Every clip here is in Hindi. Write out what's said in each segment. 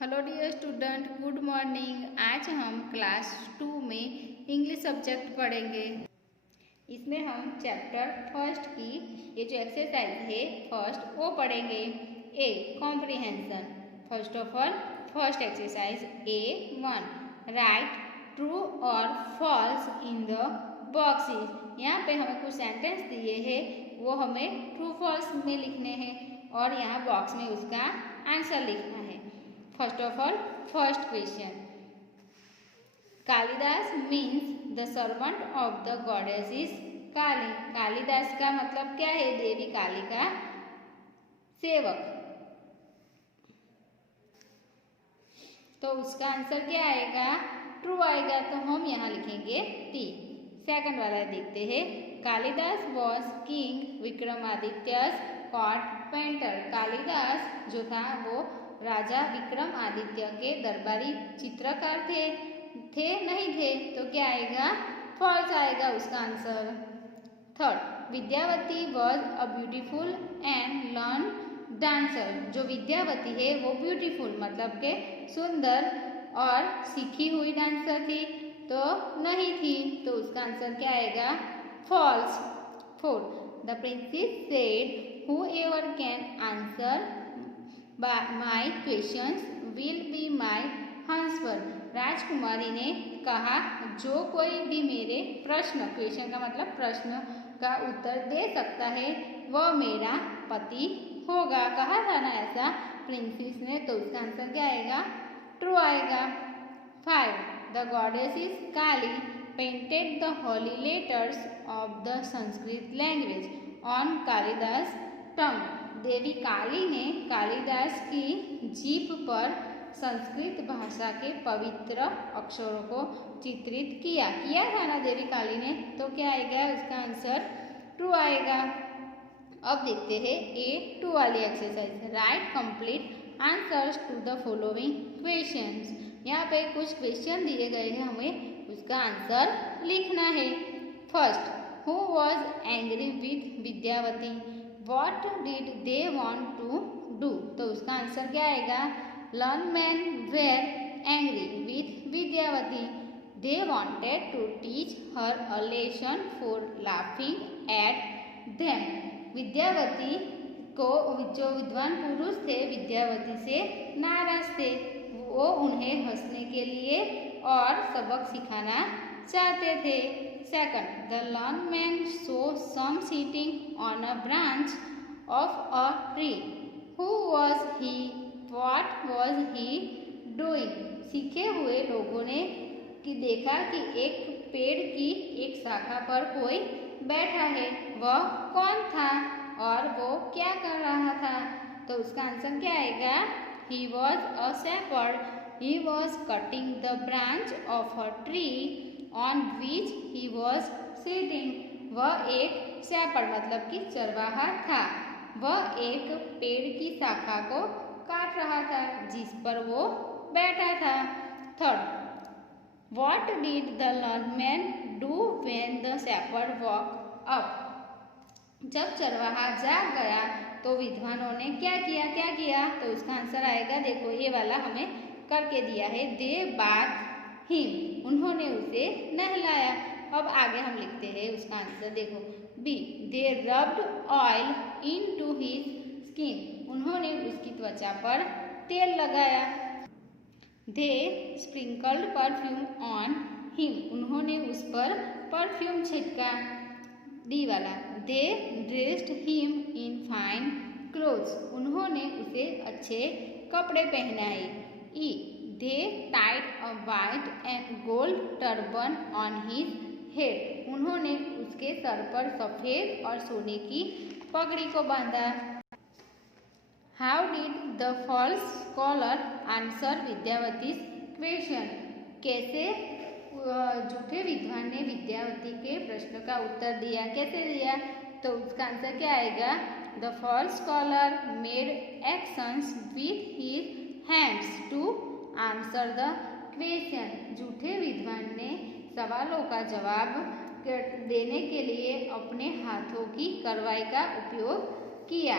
Hello dear student, good morning. आज हम क्लास 2 में इंग्लिश सब्जेक्ट पढ़ेंगे। इसमें हम चैप्टर फर्स्ट की ये जो एक्सरसाइज है फर्स्ट वो पढ़ेंगे। A comprehension. First of all first exercise A1, right true और फॉल्स इन द बॉक्सेस। यहाँ पे हमें कुछ सेंटेंस दिए हैं, वो हमें ट्रू फॉल्स में लिखने हैं और यहाँ बॉक्स में उसका आंसर लिखना है। First of all first question, Kalidas means the servant of the goddess is Kali. Kalidas का मतलब क्या है? देवी काली का सेवक। तो उसका आंसर क्या आएगा? ट्रू आएगा। तो हम यहाँ लिखेंगे टी। सेकंड वाला देखते हैं, Kalidas was king Vikramaditya's court painter. Kalidas जो था वो राजा विक्रमादित्य के दरबारी चित्रकार थे नहीं थे, तो क्या आएगा? फॉल्स आएगा उसका answer. Third, Vidyavati was a beautiful and learn dancer. जो विद्यावती है वो ब्यूटीफुल मतलब के सुंदर और सीखी हुई डांसर थी, तो नहीं थी, तो उसका आंसर क्या आएगा? False. Fourth, the princess said whoever can answer my questions will be my husband. राजकुमारी ने कहा जो कोई भी मेरे प्रश्न, क्वेश्चन का मतलब प्रश्न का उत्तर दे सकता है वह मेरा पति होगा। कहा था ना ऐसा प्रिंसेस ने, तो उसका आंसर क्या आएगा? ट्रू आएगा। 5, the goddess is Kali painted the holy letters of the Sanskrit language on Kalidas tongue. देवी काली ने कालिदास की जीभ पर संस्कृत भाषा के पवित्र अक्षरों को चित्रित किया था ना देवी काली ने, तो क्या आएगा उसका आंसर? ट्रू आएगा। अब देखते हैं A2 वाली exercise, write complete answers to the following questions. यहाँ पे कुछ क्वेश्चन दिए गए हैं, हमें उसका आंसर लिखना है। First, who was angry with Vidyavati? What did they want to do? तो उसका आंसर क्या आएगा? Learn men were angry with Vidyavati. They wanted to teach her a lesson for laughing at them. Vidyavati को जो विद्वान पुरुष थे विद्यावती से नाराज थे, वो उन्हें हंसने के लिए और सबक सिखाना चाहते थे। Second, the learned man saw some sitting on a branch of a tree. Who was he? What was he doing? सीखे हुए लोगों ने देखा कि एक पेड़ की एक शाखा पर कोई बैठा है, वह कौन था और वो क्या कर रहा था? तो उसका आंसर क्या आएगा? He was a shepherd. He was cutting the branch of a tree on which he was sitting. वह एक shepherd मतलब कि चरवाहा था, वह एक पेड़ की शाखा को काट रहा था जिस पर वो बैठा था। Third, what did the learned man do when the shepherd woke up? जब चरवाहा जाग गया तो विद्वानों ने क्या किया? तो उसका आंसर आएगा, देखो ये वाला हमें करके दिया है, दे बाथ हिम, उन्होंने उसे नहलाया। अब आगे हम लिखते हैं उसका आंसर, देखो B, they rubbed oil into his skin, उन्होंने उसकी त्वचा पर तेल लगाया। They sprinkled perfume on him, उन्होंने उस पर परफ्यूम छिड़का। डी वाला, they dressed him in fine clothes, उन्होंने उसे अच्छे कपड़े पहनाए। E, they tied a white and gold turban on his head, उन्होंने उसके सर पर सफेद और सोने की पगड़ी को बांधा। How did the false scholar answer Vidyavati's question? कैसे झूठे विद्वान ने विद्यावती के प्रश्न का उत्तर दिया? कैसे दिया? तो उसका आंसर क्या आएगा? The false scholar made actions with his hands to answer the question. झूठे विद्वान ने सवालों का जवाब देने के लिए अपने हाथों की कार्रवाई का उपयोग किया।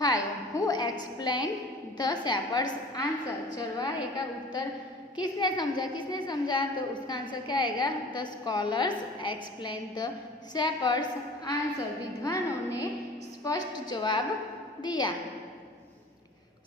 5. Who explained the shepherd's answer? चरवाहे का उत्तर किसने समझा? तो उसका आंसर क्या आएगा? The scholars explained the shepherd's answer. विद्वानों ने स्पष्ट जवाब दिया.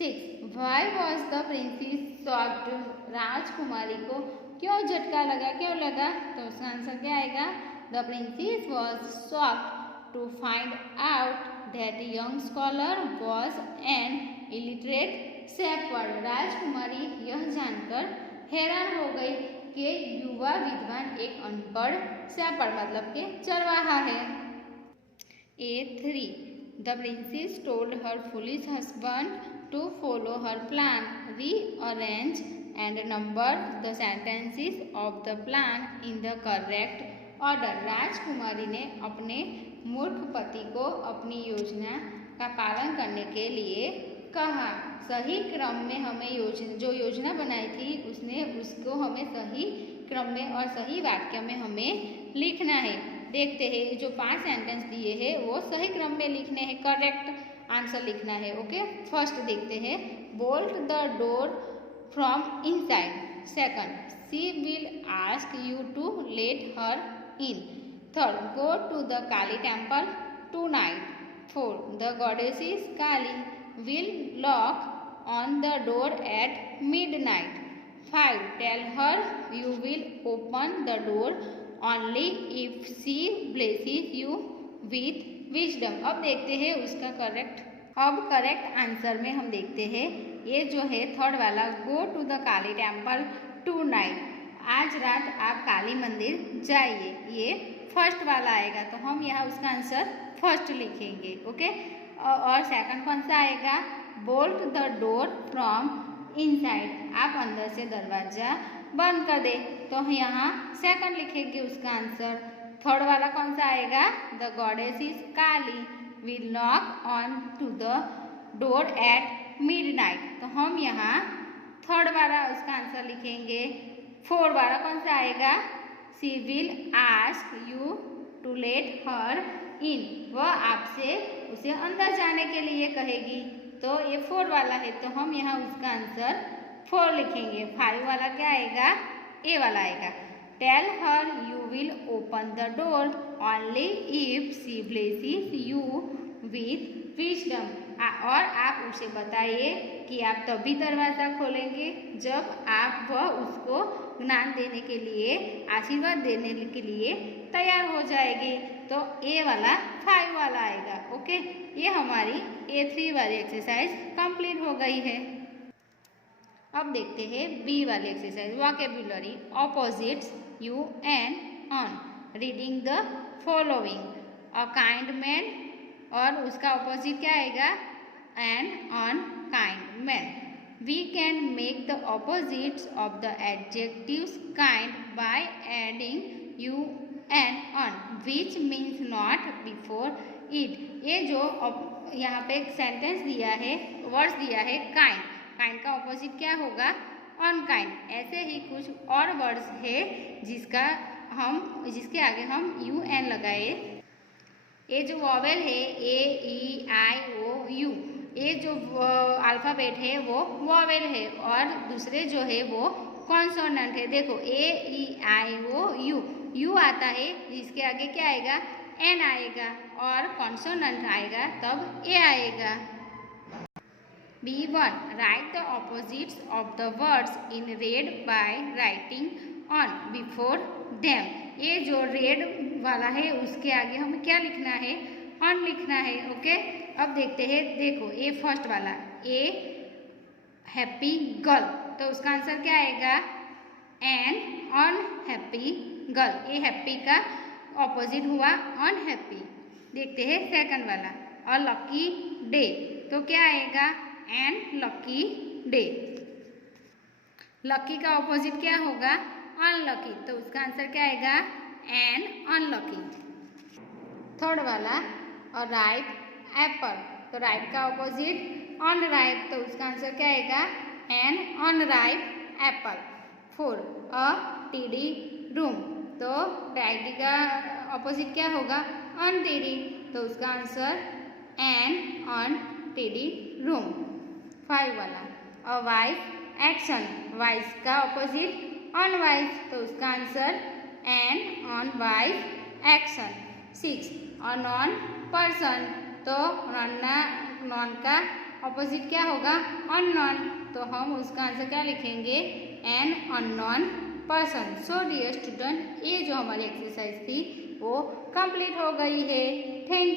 6. Why was the princess shocked? राजकुमारी को क्यों झटका लगा, क्यों लगा? तो उसका आंसर क्या आएगा? The princess was shocked to find out that young scholar was an illiterate shepherd. राजकुमारी यह जानकर हैरान हो गई कि युवा विद्वान एक अनपढ़ शेपर्ड मतलब के चरवाहा है. 3. The princess told her foolish husband to follow her plan, rearrange and number the sentences of the plan in the correct order. राजकुमारी ने अपने मूर्ख पति को अपनी योजना का पालन करने के लिए कहा. सही क्रम में हमें योजना बनाई थी उसको हमें सही क्रम में और सही वाक्य में हमें लिखना है. देखते हैं जो 5 सेंटेंस दिए हैं वो सही क्रम में लिखने हैं, करेक्ट आंसर लिखना है. ओके, फर्स्ट देखते हैं. Bolt the door from inside. Second, she will ask you to let her in. Third, go to the Kali temple tonight. Fourth, the goddesses Kali will knock on the door at midnight. 5. Tell her you will open the door only if she blesses you with wisdom. अब देखते हैं उसका करेक्ट आंसर में हम देखते हैं ये जो है थर्ड वाला, go to the Kali temple tonight. आज रात आप काली मंदिर जाइए, ये फर्स्ट वाला आएगा तो हम यहाँ उसका आंसर फर्स्ट लिखेंगे. ओके, और सेकंड कौन सा आएगा? Bolt the door from inside. आप अंदर से दरवाजा बंद कर दे तो यहाँ सेकंड लिखेंगे उसका आंसर. थर्ड वाला कौन सा आएगा? The goddess is Kali will knock on to the door at midnight. तो हम यहाँ थर्ड वाला उसका आंसर लिखेंगे. फोर्थ वाला कौन सा आएगा? She will ask you to let her in. वह आपसे उसे अंदर जाने के लिए कहेगी. तो ये 4 वाला है तो हम यहाँ उसका आंसर 4 लिखेंगे. 5 वाला क्या आएगा? ए वाला आएगा. Tell her you will open the door only if she blesses you with wisdom. और आप उसे बताइए कि आप तभी दरवाज़ा खोलेंगे जब आप वह उसको ज्ञान देने के लिए, आशीर्वाद देने के लिए तैयार हो जाएगी. तो ए वाला 5 वाला आएगा. ओके, ये हमारी A3 वाली एक्सरसाइज कंप्लीट हो गई है. अब देखते हैं बी वाली exercise. Vocabulary opposites U and un. Reading the following. A kind man और उसका ऑपोजिट क्या आएगा? An unkind man. We can make the opposites of the adjectives kind by adding u and on, which means not before it. ये जो यहाँ पे एक सेंटेंस दिया है, वर्ड्स दिया है काइंड. काइंड का ऑपोजिट क्या होगा? अनकाइंड. ऐसे ही कुछ और वर्ड्स है जिसके आगे हम यू एन लगाए. ये जो वॉवेल है ए ई आई ओ यू, ये जो अल्फ़ाबेट है वो वॉवेल है और दूसरे जो है वो कॉन्सोनेंट है. देखो ए ई आई ओ यू, यू आता है जिसके आगे क्या आएगा? एन आएगा और कॉन्सोनेंट आएगा तब ए आएगा. B1. Right the opposites of the words in red by writing on before them. ये जो रेड वाला है उसके आगे हमें क्या लिखना है? ऑन लिखना है. ओके, अब देखते हैं. देखो ये फर्स्ट वाला ए हैप्पी गर्ल, तो उसका आंसर क्या आएगा? An unhappy girl. ये हैप्पी का ऑपोजिट हुआ अनहैप्पी. देखते हैं सेकंड वाला अ लकी डे, तो क्या आएगा? An lucky day. लकी का ऑपोजिट क्या होगा? अनलकी, तो उसका आंसर क्या आएगा? N unlucky. थर्ड वाला अ राइप एप्पल, तो राइप का ऑपोजिट अनराइप, तो उसका आंसर क्या आएगा? An unripe apple. 4. A tidy room, तो टाइडी का ऑपोजिट क्या होगा? अनटीडी, तो उसका आंसर एन टेडी रूम। 5 वाला अवाइज एक्शन, वाइज का ऑपोजिट अनवाइज, तो उसका answer an unwise action. 6 a known person, तो नॉन का ऑपोजिट क्या होगा अननोन, तो हम उसका आंसर क्या लिखेंगे an unknown person. So dear student, ये जो हमारी एक्सरसाइज थी वो कंप्लीट हो गई है। थैंक